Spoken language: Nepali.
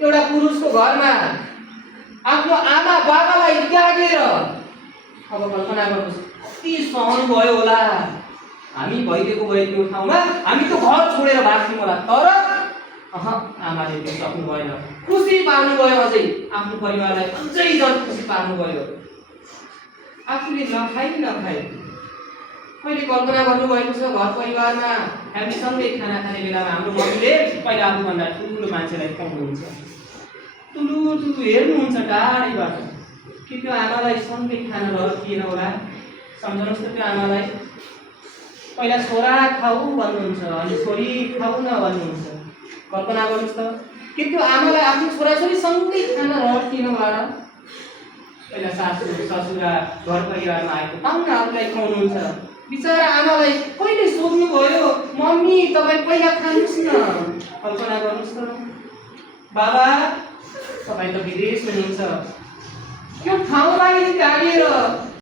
एउटा पुरुषको घरमा आफ्नो आमा बाबालाई त्यागेर अब कल्पना गर्नुहोस् कति सहनु भयो होला। हामी भइदिएको भए त्यो ठाउँमा हामी त घर छोडेर भाग्थ्यौँ होला, तर आमाले त्यो सक्नु भएन। खुसी पार्नु भयो, अझै आफ्नो परिवारलाई अझै झन् खुसी पार्नु भयो। आफूले नखाइ कहिले कल्पना गर्नुभएको छ घर परिवारमा हामीसँगै खाना खाने बेलामा हाम्रो मम्मीले पहिला आफूभन्दा ठुलो मान्छेलाई खुवाउनुहुन्छ, ठुलो हेर्नुहुन्छ टाढैबाट कि त्यो आमालाई सँगै खाना रहिएन होला। सम्झनुहोस् त त्यो आमालाई पहिला छोरा खाऊ भन्नुहुन्छ अनि छोरी खाऊ न भन्नुहुन्छ। कल्पना गर्नुहोस् त कि त्यो आमालाई आफ्नो छोराछोरी सँगै खाना रहिएन होला। पहिला सासू ससुरा घर परिवारमा आएको पाहुनाहरूलाई खुवाउनुहुन्छ। बिचरा आमालाई कहिले सोध्नुभयो मम्मी तपाईँ पहिला खानुहोस् न? कल्पना गर्नुहोस् त बाबा तपाईँ त विदेश हुनुहुन्छ, त्यो ठाउँलाई त्यागेर